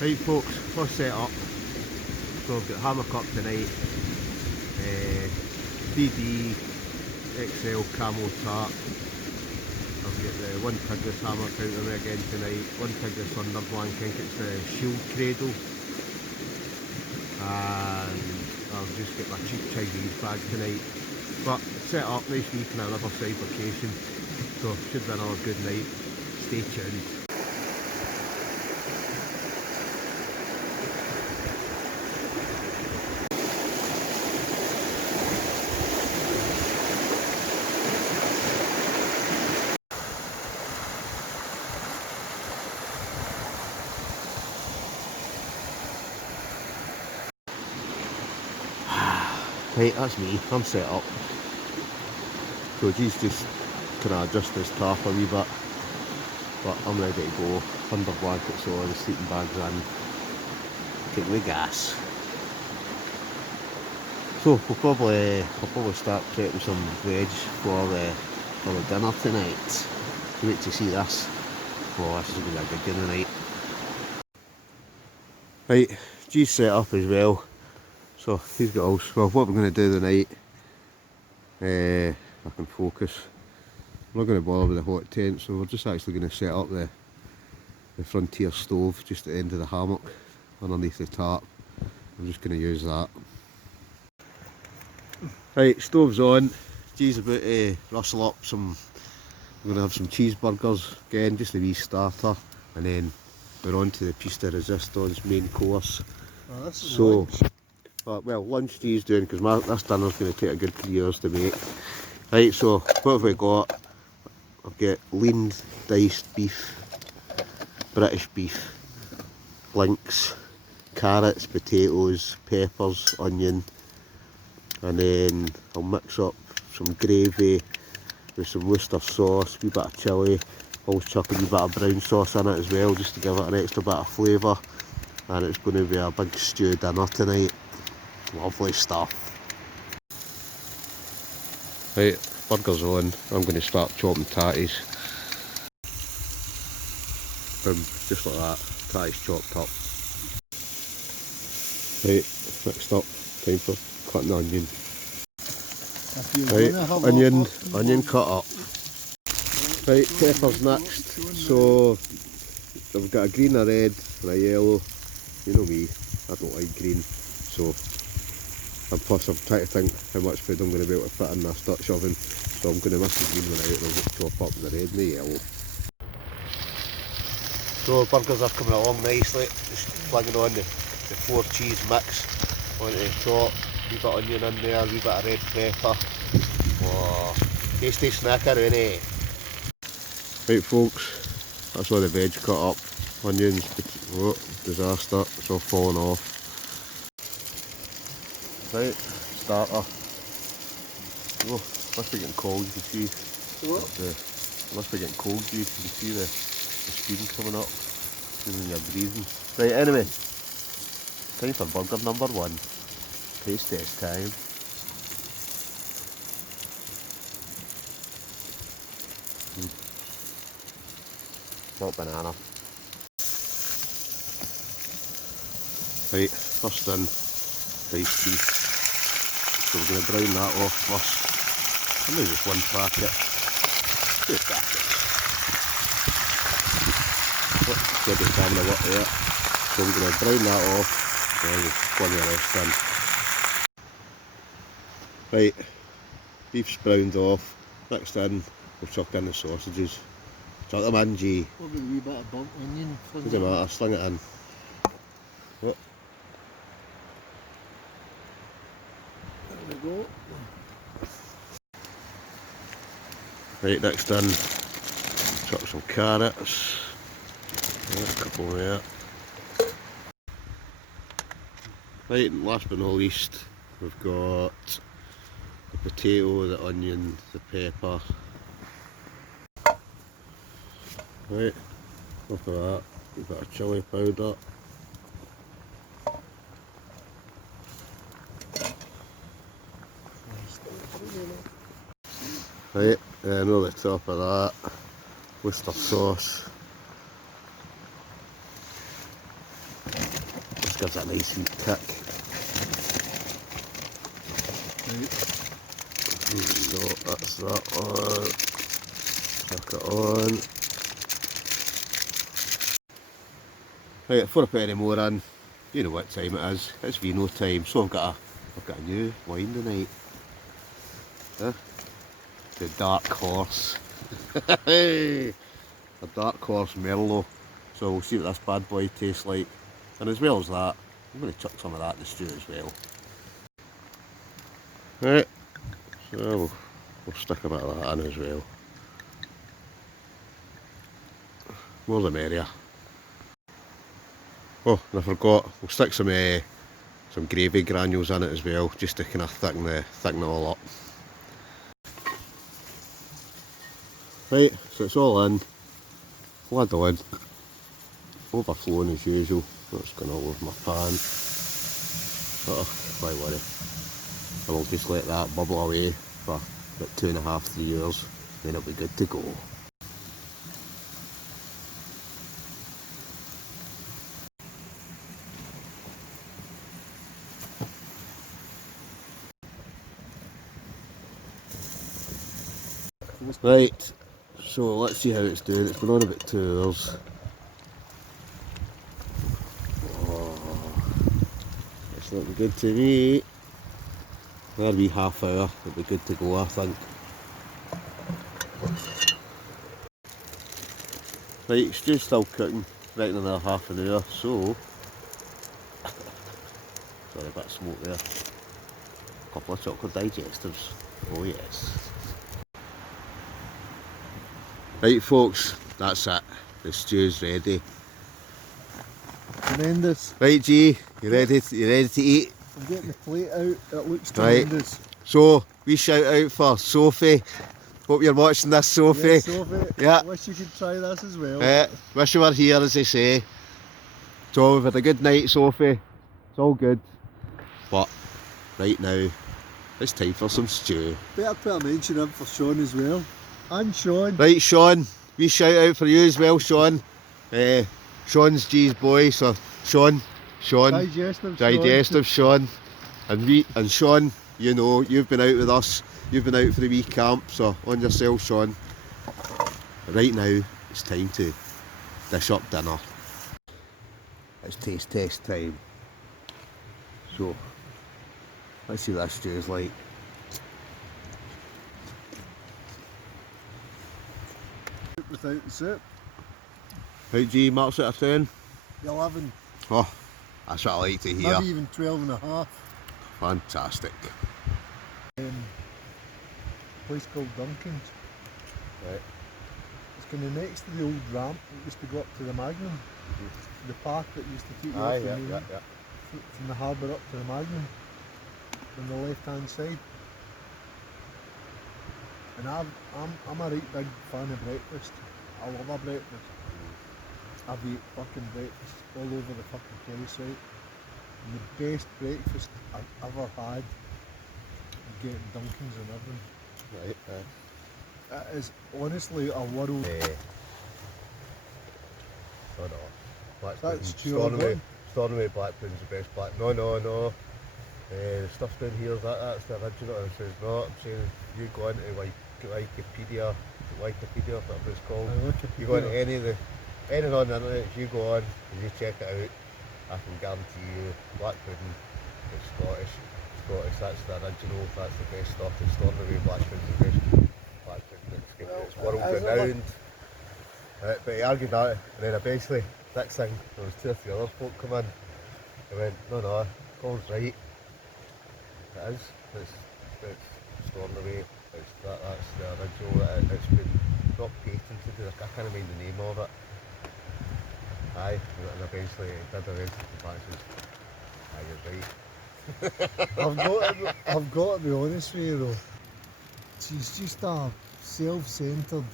Right folks, first set up. So I've got hammock up tonight, 3D XL camo tarp. I've got the one Tigris hammock out of me again tonight, one Tigris Underblank, I think it's the Shield Cradle. And I've just got my cheap Chinese bag tonight. But set up, nice wee kind of riverside vacation. So should be another good night. Stay tuned. Right, that's me, I'm set up. So he's just kind of adjust his tarp a wee bit. but I'm ready to go. Under blankets on, sleeping bags in, taking the gas. So I'll probably start prepping some veg for the dinner tonight. Wait to see this. Oh, this is going to be a good dinner night. Right, G's set up as well. So he's got all. Well, what we're going to do tonight, I can focus. I'm not going to bother with the hot tent, so we're just actually going to set up the Frontier stove just at the end of the hammock underneath the tarp. I'm just going to use that. Right, stove's on. G's about to rustle up some. We're going to have some cheeseburgers again, just a wee starter, and then we're on to the piece de resistance main course. Oh, this is so, lunch. Well, lunch G's doing because this dinner's going to take a good 3 hours to make. Right, so what have we got? I've got lean diced beef, British beef, links, carrots, potatoes, peppers, onion, and then I'll mix up some gravy with some Worcester sauce, a wee bit of chilli. Always chuck a wee bit of brown sauce in it as well, just to give it an extra bit of flavour. And it's going to be a big stew dinner tonight. Lovely stuff. Right, burgers on. I'm going to start chopping tatties. Boom, just like that. Tatties chopped up. Right, mixed up. Time for cutting the onion. Right, onion cut up. Right, peppers next. So I've got a green, a red and a yellow. You know me, I don't like green. So, and plus I'm trying to think how much food I'm going to be able to fit in this Dutch oven. So I'm going to miss the green one out and I'll just chop up the red and the yellow. So burgers are coming along nicely. Just flinging on the 4 cheese mix onto the top. A wee bit of onion in there, a wee bit of red pepper. Wow, tasty snackarooni. Right folks, that's all the veg cut up. Onions, oh, disaster, it's all falling off. Right, starter. Oh, must be getting cold, you can see. What? Must be getting cold, you can see the steam coming up. Even when you're breathing. Right, anyway, time for burger number 1. Taste test time. Not banana. Right, first in, diced beef. So we're going to brown that off first. Maybe just 1 packet. 2 packets. Steady camera work there. So we're going to brown that off and then we'll plug the rest in. Right, beef's browned off. Next in, we'll chuck in the sausages. Chuck them in, G. We'll get a wee bit of burnt onion. Doesn't matter, sling it in. What? There we go. Right, next in, chuck some carrots. Yeah, a couple there. Right, and last but not least, we've got the potato, the onion, the pepper. Right, look at that, a bit of chilli powder. Right, and over the top of that, Worcester sauce. Just gives it a nice sweet kick. Right. So that's that on. Chuck it on. Right, before I put any more in, you know what time it is. It's vino time. So I've got a new wine tonight. Huh? The Dark Horse. Hey, a Dark Horse Merlot. So we'll see what this bad boy tastes like. And as well as that, I'm going to chuck some of that in the stew as well. Right, so we'll stick a bit of that in as well. More the merrier. Oh, and I forgot, we'll stick some gravy granules in it as well, just to kind of thicken it all up. Right, so it's all in. flood the lid, overflowing as usual, that's going all over my pan, but why worry, and I'll just let that bubble away for about 2.5-3 years, then it'll be good to go. Right, so let's see how it's doing. It's been on about 2 hours. Oh, it's looking good to me. That'll be half hour, it'll be good to go, I think. Right, stew's still cooking, right in another half an hour, so sorry, a bit of smoke there. A couple of chocolate digestives, oh yes. Right folks, that's it, the stew's ready. Tremendous. Right G, you ready to eat? I'm getting the plate out, it looks Right. tremendous. So, we shout out for Sophie. Hope you're watching this, Sophie. Yes, Sophie. Yeah. Wish you could try this as well. Wish you were here, as they say. So, we've had a good night, Sophie. It's all good. But, right now, it's time for some stew. Better put a mention in for Sean as well. And Sean. Right, Sean. We shout out for you as well, Sean. Sean's G's boy, so Sean. Digestive Sean. And Sean, you know, you've been out with us. You've been out for the wee camp, so on yourself, Sean. Right now, it's time to dish up dinner. It's taste test time. So, let's see what this stew is like. Without the soup. How G, marks out of 10? 11. Oh, that's what I like to hear. Maybe even 12 and a half. Fantastic. Place called Duncan's. Right. It's kind of next to the old ramp that used to go up to the Magnum. The park that used to take you off the main, from the harbour up to the Magnum on the left hand side. And I'm a right big fan of breakfast. I love a breakfast. I've eaten fucking breakfast all over the fucking place, right? And the best breakfast I've ever had, getting Duncan's and everything. Right, It is honestly a world. Oh no. That's true. Stornoway Blackpool's the best black. No. The stuff down here, that's the original. And says no, I'm saying you go into Wikipedia, whatever it's called. You go into anything on the internet, you go on and you check it out, I can guarantee you black pudding is Scottish, that's the original, that's the best stuff. The Stornoway Blackpool's the best black pudding, it's world renowned. But he argued that, and then eventually, next thing, there was 2 or 3 other folk come in. They went, no, Cole's right. It is. It's Stornoway. That's the original. It's been not patented. I can't mind the name of it. Aye, and eventually come back and says, aye, you're right. I've got to be honest with you though. She's just a self-centered.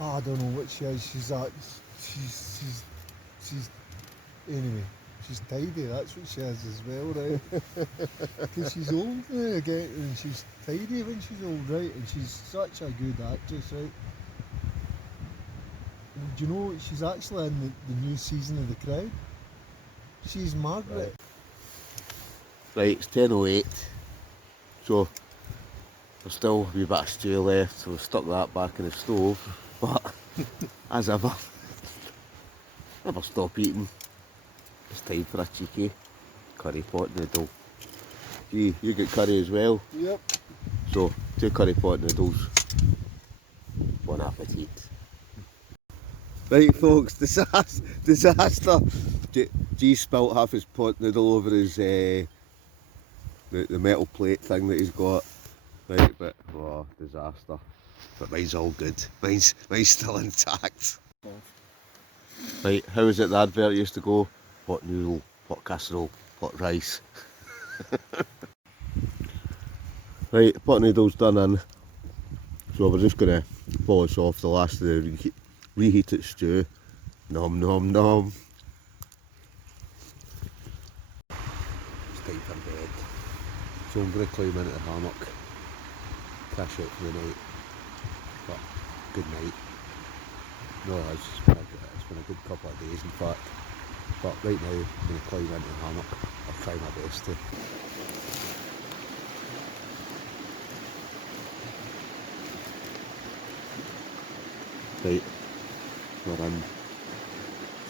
I don't know what she is. She's anyway. She's tidy. That's what she is as well, right? Because she's old now again, and she's tidy when she's old, right? And she's such a good actress, right? And do you know she's actually in the new season of The Crown? She's Margaret. Right, it's 10:08. So there's still a wee bit of stew left, so we've stuck that back in the stove. But as ever, never stop eating. It's time for a cheeky curry pot noodle. Gee, you get curry as well? Yep. So, 2 curry pot noodles. Bon appetit. Right folks, disaster. G spilt half his pot noodle over his the metal plate thing that he's got. Right, but oh, disaster. But mine's all good. Mine's still intact. Right, how is it the advert used to go? Pot noodle, pot casserole, pot rice. Right, pot noodle's done in. So we're just going to polish off the last of the reheated stew. Nom nom nom. It's time for bed. So I'm going to climb into the hammock, cash out for the night. But good night. No, it's been a good couple of days in fact. But right now I'm going to climb into the hammock. I'll try my best to. Right, we're in.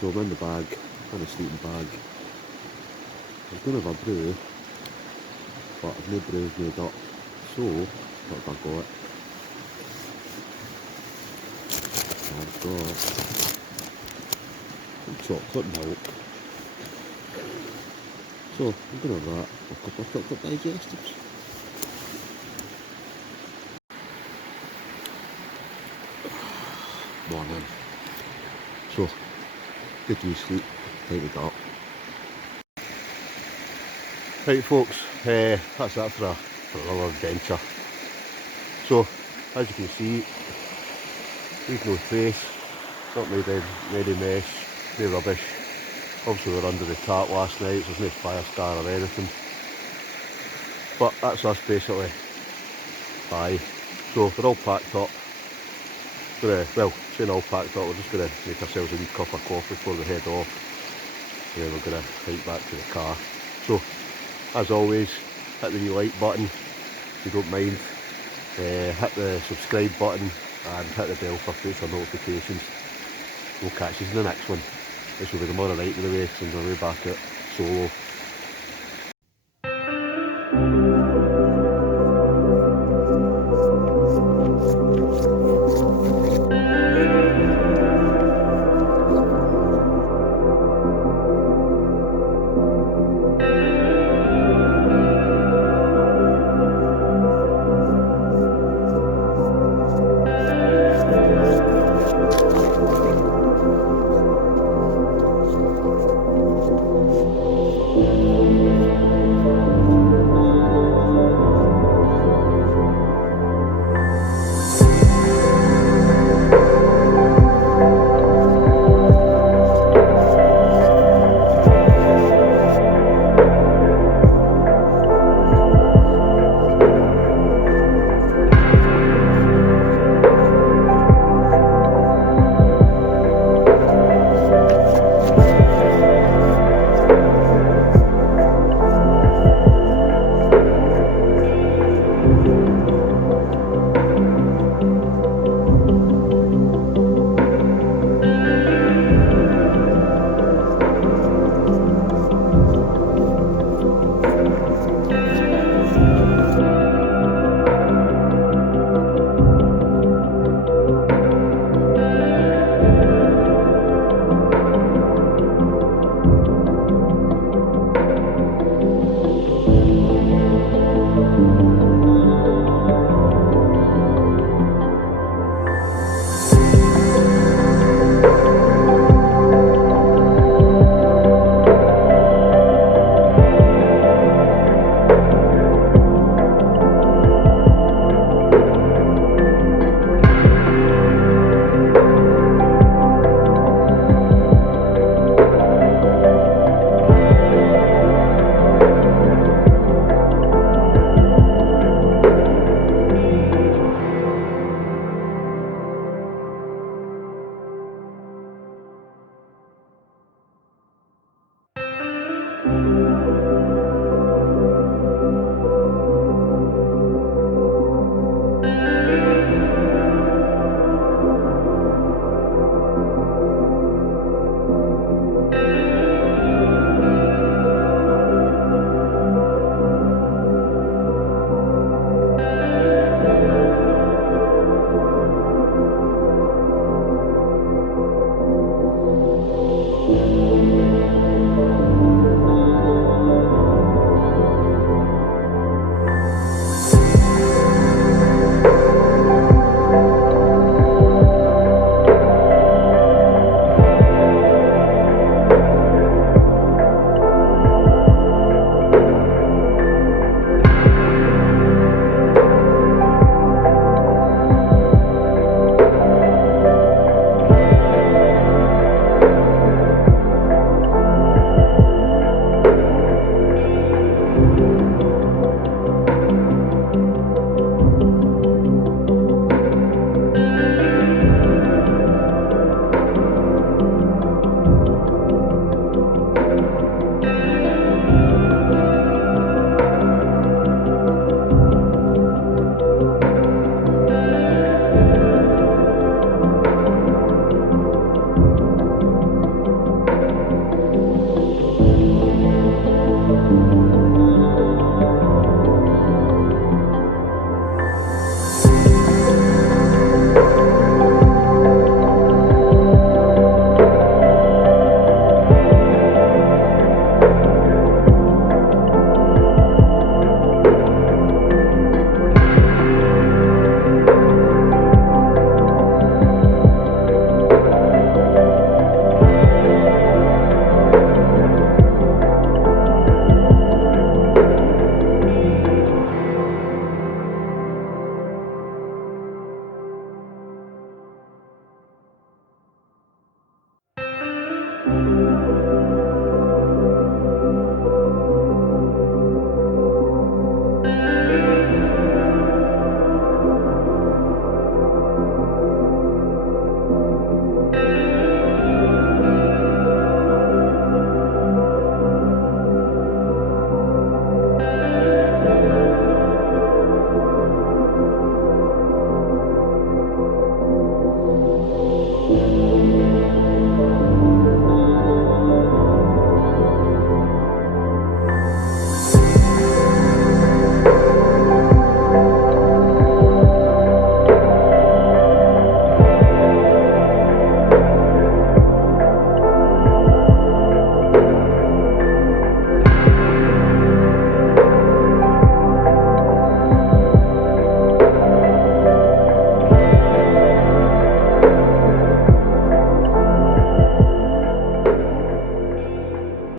So I'm in the bag, in a sleeping bag. I was going to have a brew, but I've no brews made up. So, what have I got? I've got some chocolate milk. So, I'm going to have that, a couple of chocolate digestives. Morning. So, good wee sleep, time to get up. Right folks, that's that for a little adventure. So, as you can see, there's no trace, not made any mess, no rubbish. Obviously we were under the tarp last night, so there's no fire scar or anything. But that's us basically. Bye. So we're all packed up. Well, saying all packed up, we're just going to make ourselves a wee cup of coffee before we head off. And then we're going to hike back to the car. So, as always, hit the wee like button if you don't mind. Hit the subscribe button and hit the bell for future notifications. We'll catch you in the next one. This will be tomorrow night by the way, so I'm going to be back out solo. Bye.